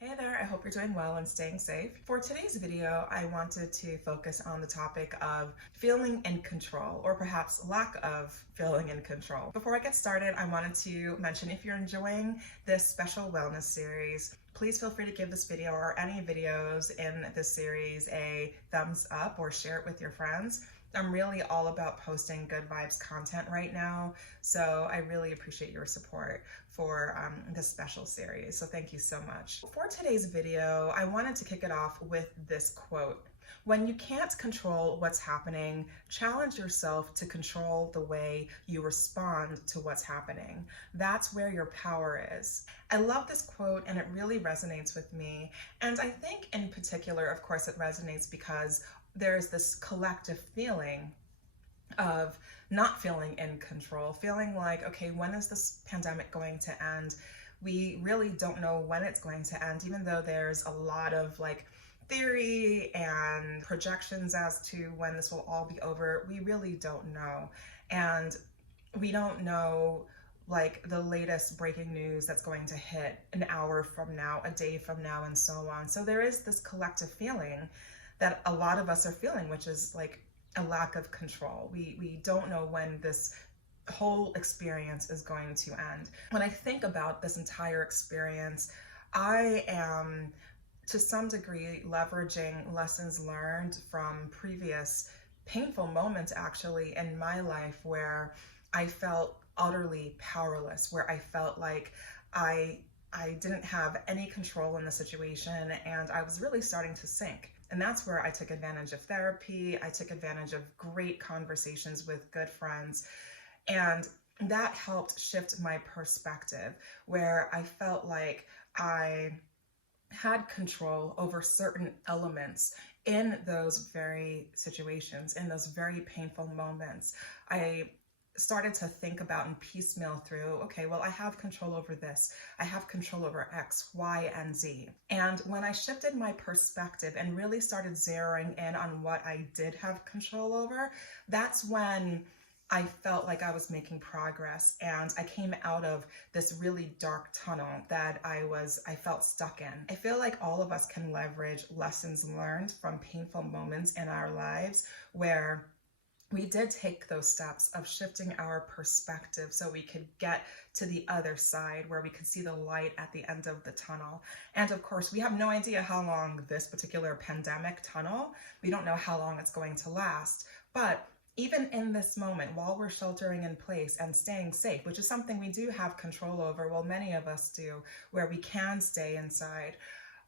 Hey there, I hope you're doing well and staying safe. For today's video, I wanted to focus on the topic of feeling in control, or perhaps lack of feeling in control. Before I get started, I wanted to mention if you're enjoying this special wellness series, please feel free to give this video or any videos in this series a thumbs up or share it with your friends. I'm really all about posting good vibes content right now, so I really appreciate your support for this special series, so thank you so much. For today's video, I wanted to kick it off with this quote. When you can't control what's happening, challenge yourself to control the way you respond to what's happening. That's where your power is. I love this quote and it really resonates with me. And I think in particular, of course, it resonates because there's this collective feeling of not feeling in control, feeling like, okay, when is this pandemic going to end? We really don't know when it's going to end, even though there's a lot of theory and projections as to when this will all be over. We really don't know. And we don't know the latest breaking news that's going to hit an hour from now, a day from now, and so on. So there is this collective feeling that a lot of us are feeling, which is a lack of control. We don't know when this whole experience is going to end. When I think about this entire experience, I am to some degree leveraging lessons learned from previous painful moments actually in my life where I felt utterly powerless, where I felt like I didn't have any control in the situation and I was really starting to sink. And that's where I took advantage of therapy. I took advantage of great conversations with good friends. And that helped shift my perspective, where I felt like I had control over certain elements in those very situations, in those very painful moments. I started to think about and piecemeal through, okay, well, I have control over this. I have control over X, Y, and Z. And when I shifted my perspective and really started zeroing in on what I did have control over, that's when I felt like I was making progress and I came out of this really dark tunnel that I felt stuck in. I feel like all of us can leverage lessons learned from painful moments in our lives where we did take those steps of shifting our perspective so we could get to the other side where we could see the light at the end of the tunnel. And of course, we have no idea how long this particular pandemic tunnel, we don't know how long it's going to last. But even in this moment, while we're sheltering in place and staying safe, which is something we do have control over, well, many of us do, where we can stay inside,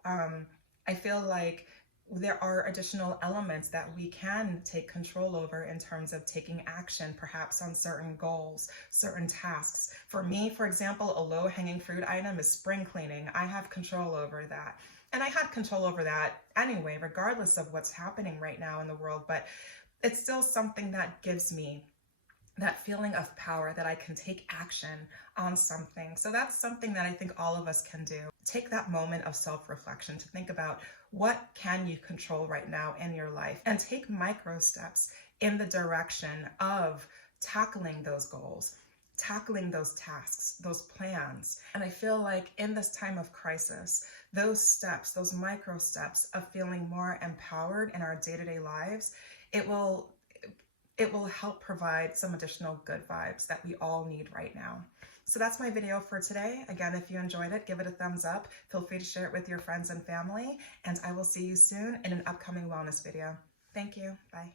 I feel like there are additional elements that we can take control over in terms of taking action, perhaps on certain goals, certain tasks. For me, for example, a low-hanging fruit item is spring cleaning. I have control over that. And I had control over that anyway, regardless of what's happening right now in the world, but it's still something that gives me that feeling of power that I can take action on something. So that's something that I think all of us can do. Take that moment of self-reflection to think about what can you control right now in your life and take micro steps in the direction of tackling those goals, tackling those tasks, those plans. And I feel like in this time of crisis, those steps, those micro steps of feeling more empowered in our day-to-day lives, it will help provide some additional good vibes that we all need right now. So that's my video for today. Again, if you enjoyed it, give it a thumbs up. Feel free to share it with your friends and family, and I will see you soon in an upcoming wellness video. Thank you. Bye.